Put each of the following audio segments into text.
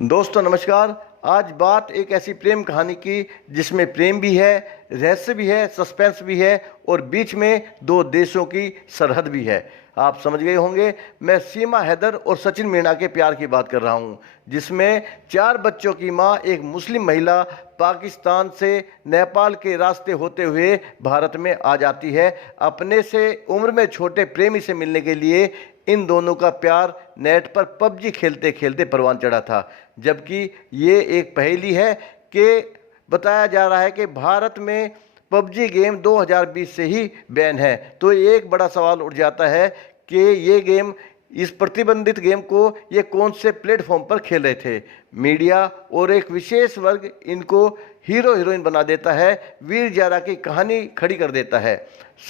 दोस्तों नमस्कार। आज बात एक ऐसी प्रेम कहानी की जिसमें प्रेम भी है, रहस्य भी है, सस्पेंस भी है और बीच में दो देशों की सरहद भी है। आप समझ गए होंगे, मैं सीमा हैदर और सचिन मीणा के प्यार की बात कर रहा हूं, जिसमें 4 बच्चों की मां एक मुस्लिम महिला पाकिस्तान से नेपाल के रास्ते होते हुए भारत में आ जाती है अपने से उम्र में छोटे प्रेमी से मिलने के लिए। इन दोनों का प्यार नेट पर पबजी खेलते खेलते परवान चढ़ा था, जबकि ये एक पहेली है कि बताया जा रहा है कि भारत में पबजी गेम 2020 से ही बैन है। तो एक बड़ा सवाल उठ जाता है कि ये गेम, इस प्रतिबंधित गेम को ये कौन से प्लेटफॉर्म पर खेल रहे थे। मीडिया और एक विशेष वर्ग इनको हीरो हीरोइन बना देता है, वीर जारा की कहानी खड़ी कर देता है।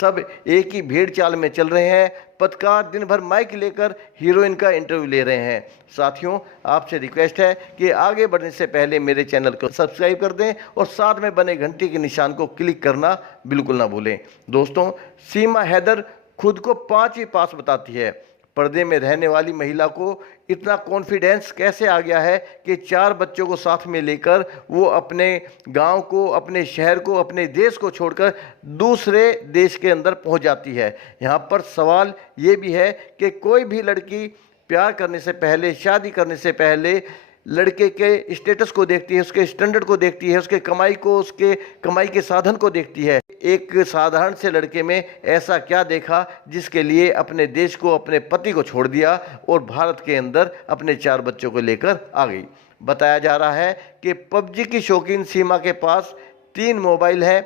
सब एक ही भीड़ चाल में चल रहे हैं। पत्रकार दिन भर माइक लेकर हीरोइन का इंटरव्यू ले रहे हैं। साथियों, आपसे रिक्वेस्ट है कि आगे बढ़ने से पहले मेरे चैनल को सब्सक्राइब कर दें और साथ में बने घंटी के निशान को क्लिक करना बिल्कुल ना भूलें। दोस्तों, सीमा हैदर खुद को 5 ही पास बताती है। पर्दे में रहने वाली महिला को इतना कॉन्फिडेंस कैसे आ गया है कि 4 बच्चों को साथ में लेकर वो अपने गांव को, अपने शहर को, अपने देश को छोड़कर दूसरे देश के अंदर पहुंच जाती है। यहाँ पर सवाल ये भी है कि कोई भी लड़की प्यार करने से पहले, शादी करने से पहले लड़के के स्टेटस को देखती है, उसके स्टैंडर्ड को देखती है, उसके कमाई को, उसके कमाई के साधन को देखती है। एक साधारण से लड़के में ऐसा क्या देखा जिसके लिए अपने देश को, अपने पति को छोड़ दिया और भारत के अंदर अपने 4 बच्चों को लेकर आ गई। बताया जा रहा है कि पबजी की शौकीन सीमा के पास 3 मोबाइल है,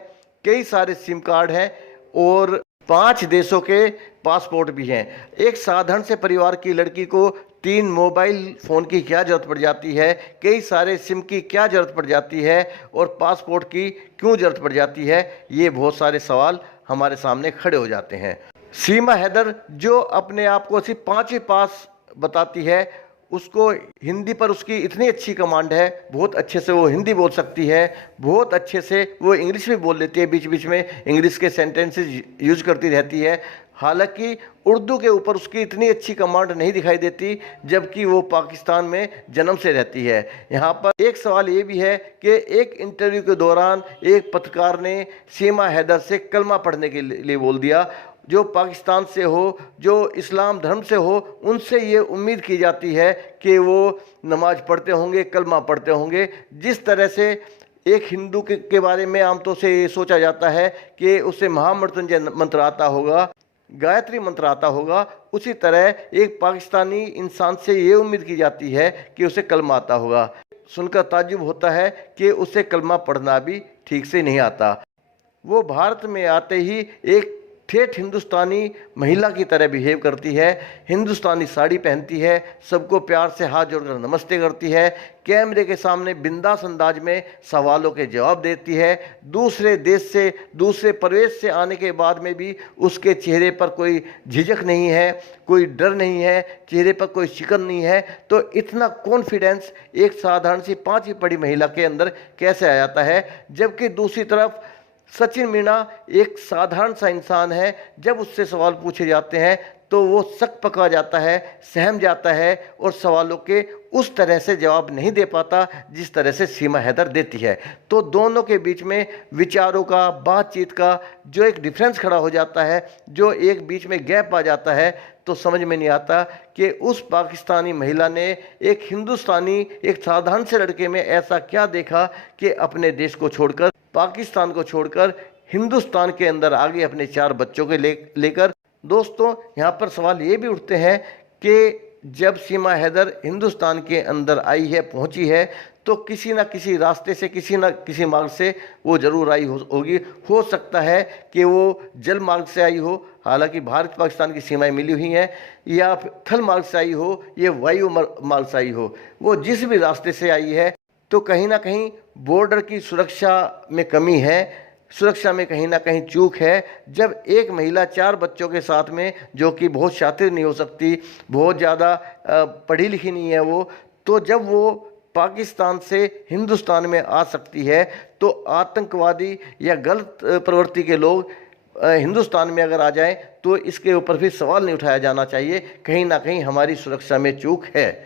कई सारे सिम कार्ड हैं और 5 देशों के पासपोर्ट भी हैं। एक साधारण से परिवार की लड़की को 3 मोबाइल फ़ोन की क्या ज़रूरत पड़ जाती है, कई सारे सिम की क्या ज़रूरत पड़ जाती है और पासपोर्ट की क्यों ज़रूरत पड़ जाती है, ये बहुत सारे सवाल हमारे सामने खड़े हो जाते हैं। सीमा हैदर जो अपने आप को सिर्फ 5 ही पास बताती है, उसको हिंदी पर उसकी इतनी अच्छी कमांड है, बहुत अच्छे से वो हिंदी बोल सकती है, बहुत अच्छे से वो इंग्लिश भी बोल लेती है, बीच बीच में इंग्लिश के सेंटेंसेस यूज करती रहती है। हालांकि उर्दू के ऊपर उसकी इतनी अच्छी कमांड नहीं दिखाई देती, जबकि वो पाकिस्तान में जन्म से रहती है। यहाँ पर एक सवाल ये भी है कि एक इंटरव्यू के दौरान एक पत्रकार ने सीमा हैदर से कलमा पढ़ने के लिए बोल दिया। जो पाकिस्तान से हो, जो इस्लाम धर्म से हो, उनसे ये उम्मीद की जाती है कि वो नमाज पढ़ते होंगे, कलमा पढ़ते होंगे। जिस तरह से एक हिंदू के बारे में आमतौर से ये सोचा जाता है कि उसे महामृत्युंजय मंत्र आता होगा, गायत्री मंत्र आता होगा, उसी तरह एक पाकिस्तानी इंसान से ये उम्मीद की जाती है कि उसे कलमा आता होगा। सुनकर ताज्जुब होता है कि उसे कलमा पढ़ना भी ठीक से नहीं आता। वो भारत में आते ही एक ठेठ हिंदुस्तानी महिला की तरह बिहेव करती है, हिंदुस्तानी साड़ी पहनती है, सबको प्यार से हाथ जोड़कर नमस्ते करती है, कैमरे के सामने बिंदास अंदाज में सवालों के जवाब देती है। दूसरे देश से, दूसरे प्रदेश से आने के बाद में भी उसके चेहरे पर कोई झिझक नहीं है, कोई डर नहीं है, चेहरे पर कोई शिकन नहीं है। तो इतना कॉन्फिडेंस एक साधारण सी 5वीं पढ़ी महिला के अंदर कैसे आ जाता है? जबकि दूसरी तरफ सचिन मीणा एक साधारण सा इंसान है, जब उससे सवाल पूछे जाते हैं तो वो सक पका जाता है, सहम जाता है और सवालों के उस तरह से जवाब नहीं दे पाता जिस तरह से सीमा हैदर देती है। तो दोनों के बीच में विचारों का, बातचीत का जो एक डिफरेंस खड़ा हो जाता है, जो एक बीच में गैप आ जाता है, तो समझ में नहीं आता कि उस पाकिस्तानी महिला ने एक हिंदुस्तानी, एक साधारण से लड़के में ऐसा क्या देखा कि अपने देश को छोड़कर, पाकिस्तान को छोड़कर हिंदुस्तान के अंदर आ गई अपने 4 बच्चों के लेकर। दोस्तों, यहाँ पर सवाल ये भी उठते हैं कि जब सीमा हैदर हिंदुस्तान के अंदर आई है, पहुंची है, तो किसी ना किसी रास्ते से, किसी ना किसी मार्ग से वो जरूर आई होगी। हो सकता है कि वो जल मार्ग से आई हो, हालांकि भारत पाकिस्तान की सीमाएं मिली हुई हैं, या थल मार्ग से आई हो, ये वायु मार्ग से आई हो। वो जिस भी रास्ते से आई है, तो कहीं ना कहीं बॉर्डर की सुरक्षा में कमी है, सुरक्षा में कहीं ना कहीं चूक है। जब एक महिला 4 बच्चों के साथ में, जो कि बहुत शातिर नहीं हो सकती, बहुत ज़्यादा पढ़ी लिखी नहीं है वो, तो जब वो पाकिस्तान से हिंदुस्तान में आ सकती है, तो आतंकवादी या गलत प्रवृत्ति के लोग हिंदुस्तान में अगर आ जाएं तो इसके ऊपर भी सवाल नहीं उठाया जाना चाहिए। कहीं ना कहीं हमारी सुरक्षा में चूक है।